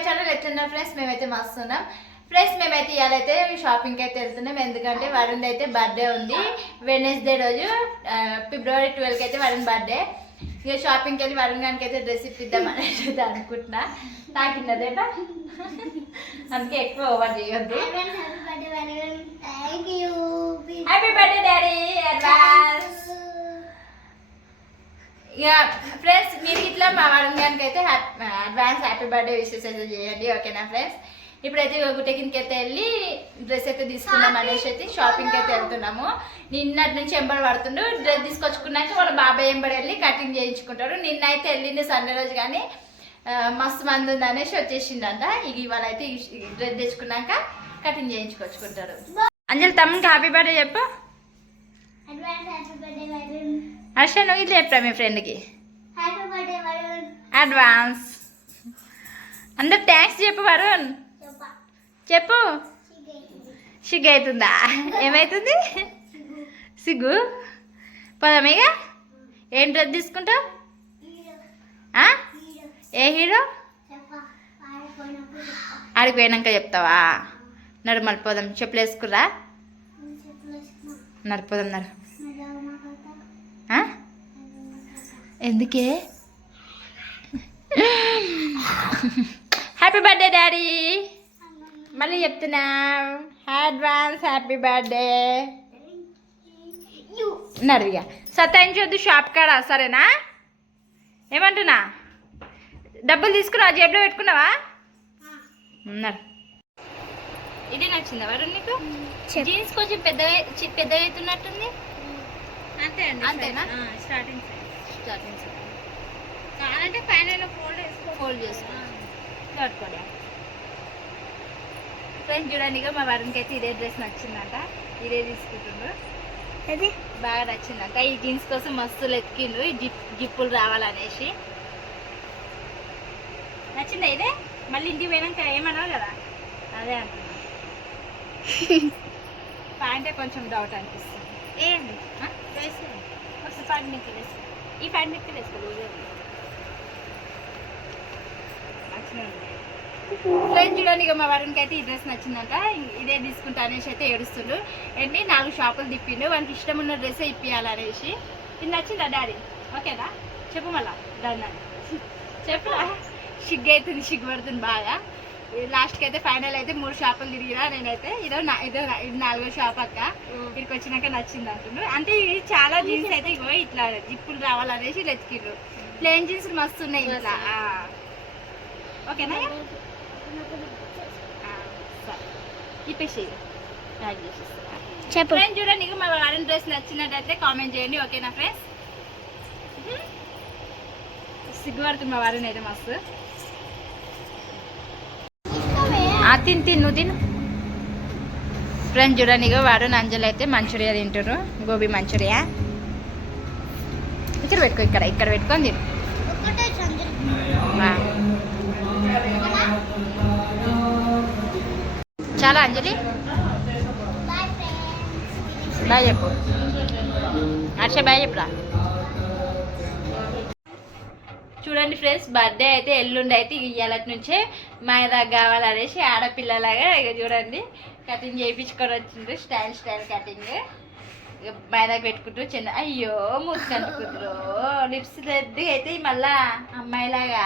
My channel. ఎట్లున్నారు friends? మేమైతే మస్తున్నాం friends. మేమైతే ఇవాళైతే షాపింగ్కి అయితే వెళ్తున్నాం. ఎందుకంటే వరుణ్ అయితే బర్త్డే ఉంది. వెడ్నెస్డే రోజు ఫిబ్రవరి 12కి అయితే వరుణ్ బర్త్డే. ఇక షాపింగ్కి వెళ్ళి వరుణ్ గారికి అయితే డ్రెస్ ఇప్పిద్దాం అనేది అనుకుంటున్నా. తాకిందేట అందుకే ఎక్కువ ఓవర్ చేయొద్దు. Happy birthday daddy advance. ఇక ఫ్రెండ్స్ మీరు ఇట్లా మా వరుణ్ గారికి అయితే అడ్వాన్స్ హ్యాపీ బర్త్డే విషెస్ అయితే చేయండి, ఓకేనా ఫ్రెండ్స్? ఇప్పుడైతే గుట్ట కిందకి అయితే వెళ్ళి డ్రెస్ అయితే తీసుకున్నాం అనేసి అయితే షాపింగ్కి అయితే వెళ్తున్నాము. నిన్నటి నుంచి ఎంబడి పడుతుండు. డ్రెస్ తీసుకొచ్చుకున్నాక వాళ్ళ బాబాయ్ ఎంబడి వెళ్ళి కటింగ్ చేయించుకుంటాడు. నిన్న అయితే వెళ్ళింది సండే రోజు, కానీ మస్తు మంది ఉంది అనేసి వచ్చేసిందంట. ఇక ఇవాళ అయితే డ్రెస్ తెచ్చుకున్నాక కటింగ్ చేయించుకొచ్చుకుంటాడు. అంజలి తమ్మునికి హ్యాపీ బర్త్డే చెప్పు. హర్ష నువ్వు ఇది చెప్పరా మీ ఫ్రెండ్కి అడ్వాన్స్. అందరు థ్యాంక్స్ చెప్పు వరుణ్, చెప్పు. సిగ్గు అవుతుందా? ఏమవుతుంది? సిగ్గు పోదామేగా. ఏం డ్రెస్ తీసుకుంటావు? ఏ హీరో? ఆడికి పోయినాక చెప్తావా? నడు మళ్ళీ పోదాం. చెప్పులు వేసుకురా. నడిపోదాం నడు. ఎందుకే? Happy birthday daddy. మళ్ళీ చెప్తున్నా అడ్వాన్స్ హ్యాపీ బర్త్డే. నడిగా సతాయించొద్దు షాప్ కాడ, సరేనా? ఏమంటున్నా? డబ్బులు తీసుకున్నావా? జేబులో పెట్టుకున్నావా? ఇదే నచ్చిందా వరుణ్ నీకు? జీన్స్ కొంచెం పెద్దగా అవుతున్నట్టుంది. అంతే అండి, అంతేనా? స్టార్టింగ్ కావాలంటే పైన ఫోల్డ్ చేసుకో కట్టుకోలే. ఫ్రెండ్స్ చూడండి, మా వరుణ్కి అయితే ఇదే డ్రెస్ నచ్చిందంట. ఇదే తీసుకుంటుండ్రు. అది బాగా నచ్చిందంట. ఈ జీన్స్ కోసం మస్తులు ఎత్తికిండ్రు, జిప్పులు రావాలనేసి. నచ్చిందా ఇదే? మళ్ళీ ఇంటికి పోయినాక ఏమన్నావు కదా, అదే అంటున్నా. ప్యాంటే కొంచెం డౌట్ అనిపిస్తుంది. ఏంటి ఒకసారి ప్యాంట్ నిక్కలు వేసుకో. ఈ ప్యాంట్ నిక్కలు వేసుకోలేదు. ఫ్రెండ్స్ చూడండి, ఇక మా వరుణ్కి అయితే ఈ డ్రెస్ నచ్చిందంట. ఇదే తీసుకుంటా అనేసి అయితే ఏడుస్తుండు. ఏంటి 4 షాపులు తిప్పిండు. వానికి ఇష్టం ఉన్న డ్రెస్సే ఇప్పియాలనేసి. ఇది నచ్చిందా డాడీ? ఓకేనా? చెప్పు మళ్ళా దాన్ని చెప్పురా. సిగ్గు అవుతుంది, సిగ్గుపడుతుంది బాగా. లాస్ట్కి అయితే ఫైనల్ అయితే 3 షాపులు తిరిగినా నేనైతే. ఇది 4వ షాప్ అక్క. ఇక్కడికి వచ్చినాక నచ్చింది అంటుండ్రు. అంటే ఇది చాలా జీన్స్ అయితే ఇగో ఇట్లా జిప్పులు రావాలనేసి వెతికిండ్రు. ప్లెయిన్ జీన్స్ మస్తు ఉన్నాయి ఇట్లా. ఓకేనా? ఇప్పేసి చెప్పు. ఫ్రెండ్స్ చూడండి, మా వరుణ్ డ్రెస్ నచ్చినట్టయితే కామెంట్ చేయండి, ఓకేనా ఫ్రెండ్స్? సిగ్గుపడుతుంది మా వరుణ్ అయితే మస్తు. తిను నువ్వు తిను. ఫ్రెండ్స్ చూడండి, వరుణ్ అంజలి అయితే మంచూరియా తింటారు. గోబీ మంచూరియా. ఇక్కడ పెట్టుకో, ఇక్కడ పెట్టుకొని తిను. చాలా అంజలి బాయ్ చెప్పు. హర్ష బాయ్ చెప్పురా. చూడండి ఫ్రెండ్స్, బర్త్డే అయితే ఎల్లుండి అయితే ఇవాళ నుంచే మైదా కావాలనేసి ఆడపిల్లలాగా ఇక చూడండి కటింగ్ చేయించుకొని వచ్చిండ్రు. Style cutting. ఇక మైదాకి పెట్టుకుంటూ చిన్న అయ్యో మూసి అంటుకుంటారు. లిప్స్ రెడ్గా అయితే మళ్ళా అమ్మాయిలాగా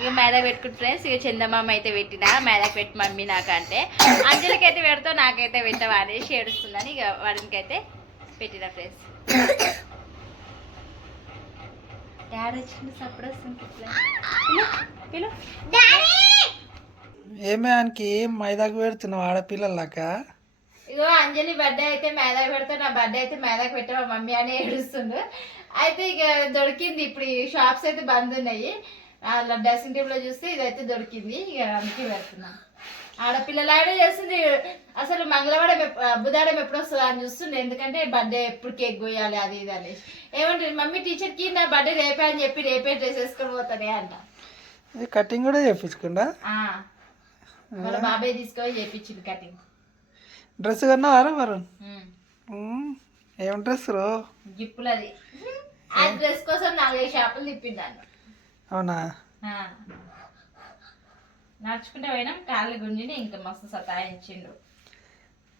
ఇక మైదా పెట్టుకుంటు ఫ్రెండ్స్. ఇక చందమామ అయితే పెట్టినా మైదాకి పెట్టి మమ్మీ నాకంటే. అంజలికి అయితే పెడతావు, నాకైతే పెట్టవా అనేసి ఏడుస్తుందని ఇక వాడికి అయితే పెట్టిన ఫ్రెండ్స్. డాడీ వచ్చింది, సప్పుడు వస్తుంది. ఏమానికి మైదాకు పెడుతున్నావు ఆడపిల్లలాక? ఇగో అంజలి బర్త్డే అయితే మైదాకు పెడతా, నా బర్త్డే అయితే మైదాకు పెట్టవా మమ్మీ అని ఏడుస్తుండు. అయితే ఇక దొరికింది. ఇప్పుడు ఈ షాప్స్ అయితే బంద్ ఉన్నాయి. అలా డ్రెస్సింగ్ టేబుల్ లో చూస్తే ఇదైతే దొరికింది. ఇక అందుకే పెడుతున్నాం. ఆడపిల్లలాగే చేస్తుంది. అసలు మంగళవారం బుధవారం ఎప్పుడు వస్తుంది అని చూస్తుంది. ఎందుకంటే బర్త్డే ఎప్పుడు కేక్ కోయాలి అది ఇది అనేసి. ఏమంటుంది మమ్మీ టీచర్కి నా బర్త్డే రేపే అని చెప్పి రేపే డ్రెస్ వేసుకొని పోతానే అంట. కటింగ్ కూడా చేయించుకుండా వాళ్ళ బాబాయ్ తీసుకొని చేయించింది కటింగ్. డ్రెస్ కన్నావారా వరుణ్? ఏం డ్రెస్? గిప్పులది. ఆ డ్రెస్ కోసం 4-5 షాపులు తిప్పిండాను. అవునా? నడుచుకుంటే పోయినాం, కాళ్ళు గుంజిని ఇంకా మస్తు సతాయించిండు.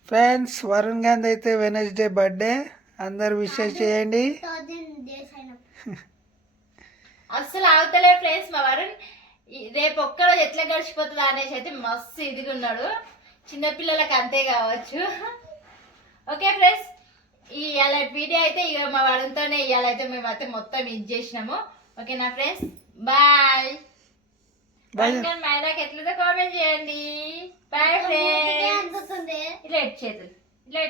ఫ్రెండ్స్ వరుణ్ గాంధీ అయితే వెనస్డే బర్త్డే, అందరు విషెస్ చేయండి. అస్సలు ఆగుతలే ఫ్రెండ్స్ మా వరుణ్. రేపు ఒక్కరోజు ఎట్లా గడిచిపోతుంది అనేసి అయితే మస్తు ఇదిగా ఉన్నాడు. చిన్నపిల్లలకు అంతే కావచ్చు. ఓకే ఫ్రెండ్స్, ఇవాళ వీడియో అయితే ఇక మా వరుణ్తోనే ఇవాళ అయితే మేమైతే మొత్తం ఇది చేసినాము. ఓకేనా ఫ్రెండ్స్, బాయ్. మైదాకి ఎట్లయితే కామెంట్ చేయండి. Bye friends. ఇలా చేతులు ఇలా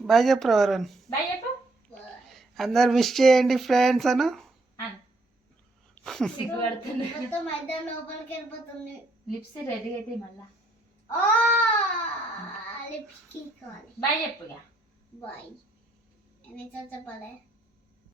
బాయ్ చెప్పు వరుణ్. బాయ్ చెప్పు. అందరు విష్ చేయండి ఫ్రెండ్స్ అను. సిగ్గుపడుతుంది. లిప్స్ రెడీ అయితే మళ్ళా బాయ్ చెప్పు. బాయ్. చెప్పాలి